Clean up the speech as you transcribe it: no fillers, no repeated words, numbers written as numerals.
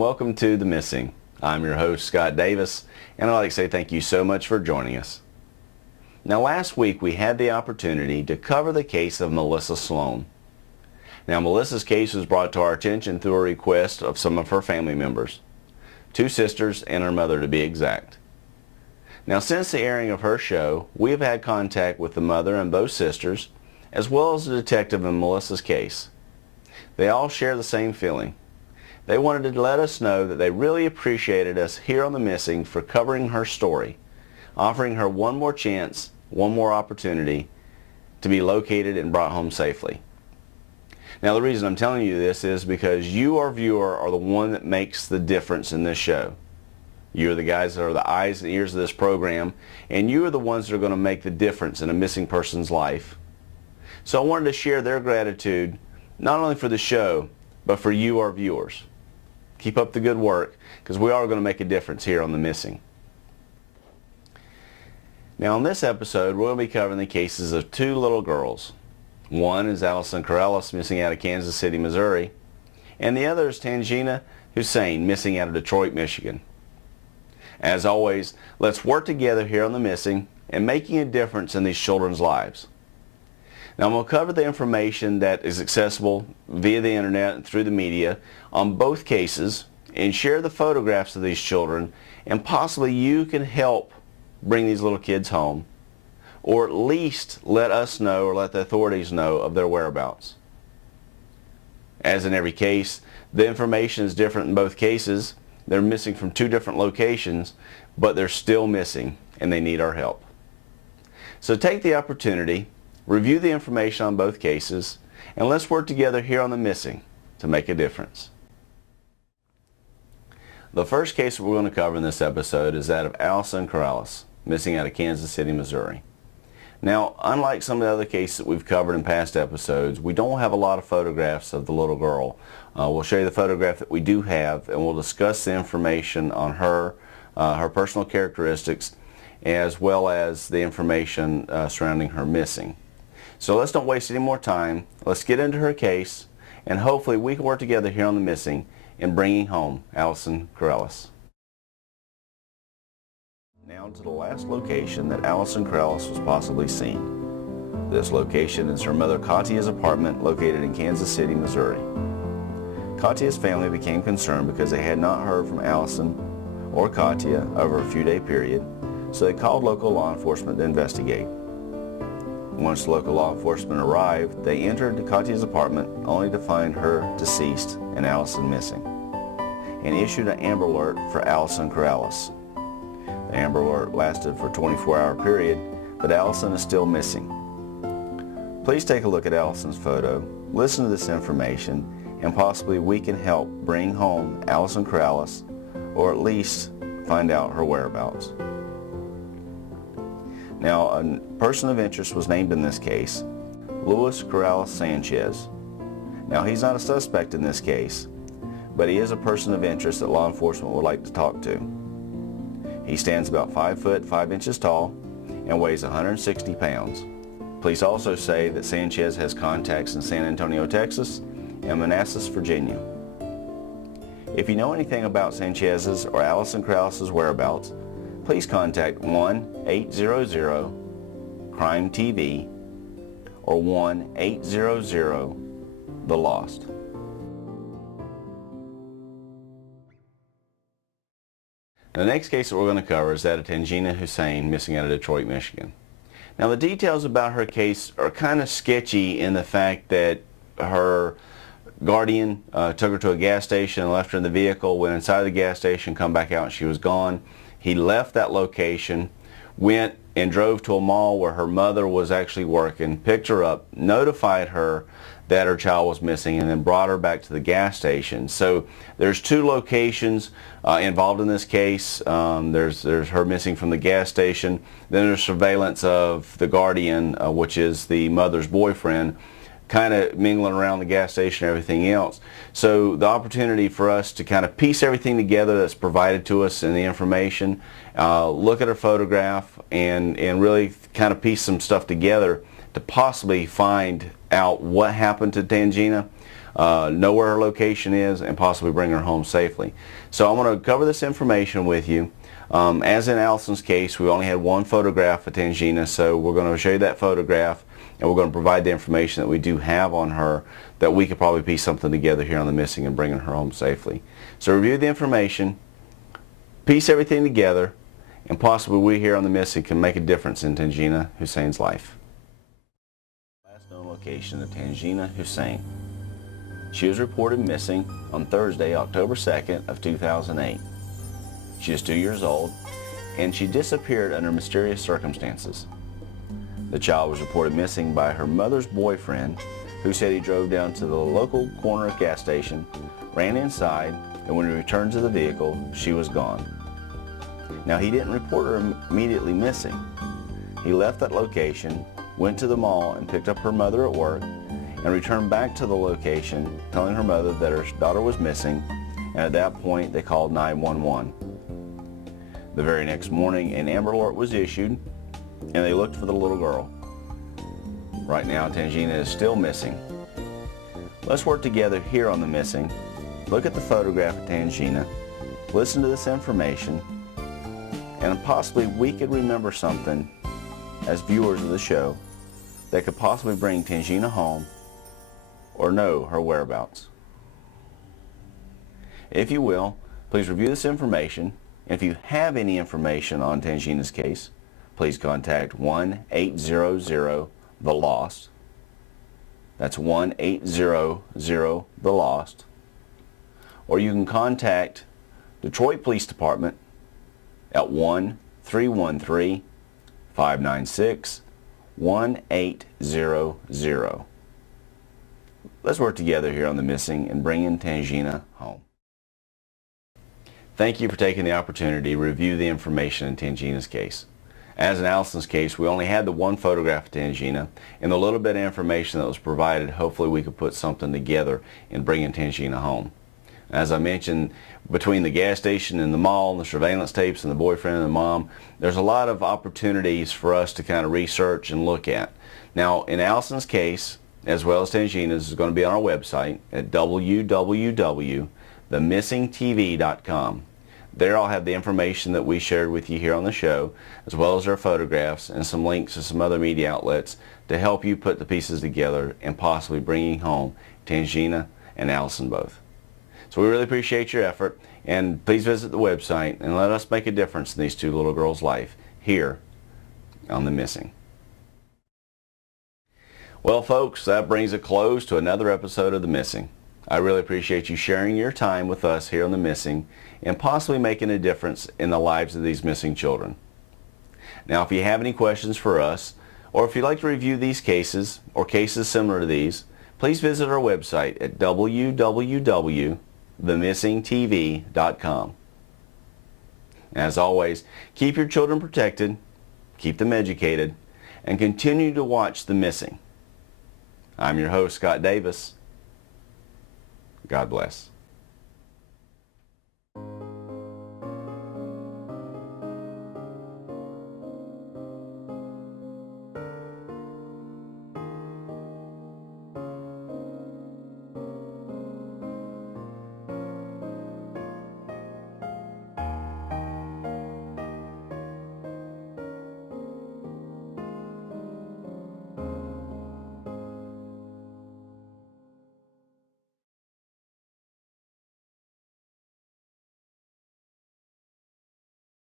welcome to The Missing. I'm your host, Scott Davis, and I'd like to say thank you so much for joining us. Now, last week we had the opportunity to cover the case of Melissa Sloan. Now, Melissa's case was brought to our attention through a request of some of her family members, 2 sisters and her mother to be exact. Now, since the airing of her show, we have had contact with the mother and both sisters, as well as the detective in Melissa's case. They all share the same feeling. They wanted to let us know that they really appreciated us here on The Missing for covering her story, offering her one more chance, one more opportunity to be located and brought home safely. Now, the reason I'm telling you this is because you, our viewer, are the one that makes the difference in this show. You're the guys that are the eyes and ears of this program, and you are the ones that are going to make the difference in a missing person's life. So I wanted to share their gratitude, not only for the show, but for you, our viewers. Keep up the good work, because we are going to make a difference here on The Missing. Now, in this episode, we're going to be covering the cases of 2 little girls. One is ALLYSON CORRALES, missing out of Kansas City, Missouri, and the other is TANGENA HUSSAIN, missing out of Detroit, Michigan. As always, let's work together here on The Missing and making a difference in these children's lives. Now, I'm going to cover the information that is accessible via the internet and through the media on both cases and share the photographs of these children, and possibly you can help bring these little kids home, or at least let us know or let the authorities know of their whereabouts. As in every case, the information is different in both cases. They're missing from 2 different locations, but they're still missing and they need our help. So take the opportunity, review the information on both cases, and let's work together here on The Missing to make a difference. The first case we're going to cover in this episode is that of ALLYSON CORRALES, missing out of Kansas City, Missouri. Now, unlike some of the other cases that we've covered in past episodes, we don't have a lot of photographs of the little girl. We'll show you the photograph that we do have, and we'll discuss the information on her, her personal characteristics, as well as the information surrounding her missing. So let's don't waste any more time. Let's get into her case, and hopefully we can work together here on The Missing in bringing home ALLYSON CORRALES. Now to the last location that ALLYSON CORRALES was possibly seen. This location is her mother Katya's apartment located in Kansas City, Missouri. Katya's family became concerned because they had not heard from ALLYSON or Katya over a few-day period, so they called local law enforcement to investigate. Once local law enforcement arrived, they entered Katya's apartment only to find her deceased and ALLYSON missing, and issued an Amber Alert for ALLYSON CORRALES. The Amber Alert lasted for a 24-hour period, but ALLYSON is still missing. Please take a look at ALLYSON's photo, listen to this information, and possibly we can help bring home ALLYSON CORRALES, or at least find out her whereabouts. Now, a person of interest was named in this case, Luis Corrales Sanchez. Now, he's not a suspect in this case, but he is a person of interest that law enforcement would like to talk to. He stands about 5 foot 5 inches tall and weighs 160 pounds. Police also say that Sanchez has contacts in San Antonio, Texas and Manassas, Virginia. If you know anything about Sanchez's or ALLYSON CORRALES' whereabouts, please contact 1-800-CRIME-TV or 1-800-THE-LOST. The next case that we're going to cover is that of TANGENA HUSSAIN, missing out of Detroit, Michigan. Now, the details about her case are kind of sketchy in the fact that her guardian took her to a gas station and left her in the vehicle, went inside the gas station, come back out, and she was gone. He left that location, went and drove to a mall where her mother was actually working, picked her up, notified her that her child was missing, and then brought her back to the gas station. So there's 2 locations involved in this case. There's her missing from the gas station. Then there's surveillance of the guardian, which is the mother's boyfriend, kind of mingling around the gas station and everything else. So the opportunity for us to kind of piece everything together that's provided to us in the information, look at her photograph, and really kind of piece some stuff together to possibly find out what happened to TANGENA. know where her location is, and possibly bring her home safely. So I'm going to cover this information with you. As in Allison's case, we only had one photograph of Tangena, so we're going to show you that photograph, and we're going to provide the information that we do have on her that we could probably piece something together here on the missing and bringing her home safely. So review the information, piece everything together, and possibly we here on the missing can make a difference in Tangena Hussein's life. Last known location of Tangena Hussain. She was reported missing on Thursday, October 2nd of 2008. She is 2 years old, and she disappeared under mysterious circumstances. The child was reported missing by her mother's boyfriend, who said he drove down to the local corner gas station, ran inside, and when he returned to the vehicle, she was gone. Now, he didn't report her immediately missing. He left that location, went to the mall and picked up her mother at work, and returned back to the location, telling her mother that her daughter was missing, and at that point they called 911. The very next morning, an Amber Alert was issued, and they looked for the little girl. Right now, Tangena is still missing. Let's work together here on the missing, look at the photograph of Tangena, listen to this information, and possibly we could remember something as viewers of the show that could possibly bring Tangena home or know her whereabouts. If you will, please review this information, and if you have any information on Tangena's case, please contact 1-800-THE-LOST. That's 1-800-THE-LOST. Or you can contact Detroit Police Department at 1-313-596-1800. Let's work together here on the missing and bringing Tangena home. Thank you for taking the opportunity to review the information in Tangena's case. As in Allison's case, we only had the one photograph of Tangena, and the little bit of information that was provided, hopefully we could put something together in bringing Tangena home. As I mentioned, between the gas station and the mall and the surveillance tapes and the boyfriend and the mom, there's a lot of opportunities for us to kind of research and look at. Now, in Allison's case, as well as Tangena's, is going to be on our website at www.themissingtv.com. There I'll have the information that we shared with you here on the show, as well as our photographs and some links to some other media outlets to help you put the pieces together and possibly bringing home Tangena and Allison both. So we really appreciate your effort, and please visit the website and let us make a difference in these two little girls' life here on The Missing. Well, folks, that brings a close to another episode of The Missing. I really appreciate you sharing your time with us here on The Missing and possibly making a difference in the lives of these missing children. Now, if you have any questions for us, or if you'd like to review these cases or cases similar to these, please visit our website at www.themissingtv.com. As always, keep your children protected, keep them educated, and continue to watch The Missing. I'm your host, Scott Davis. God bless.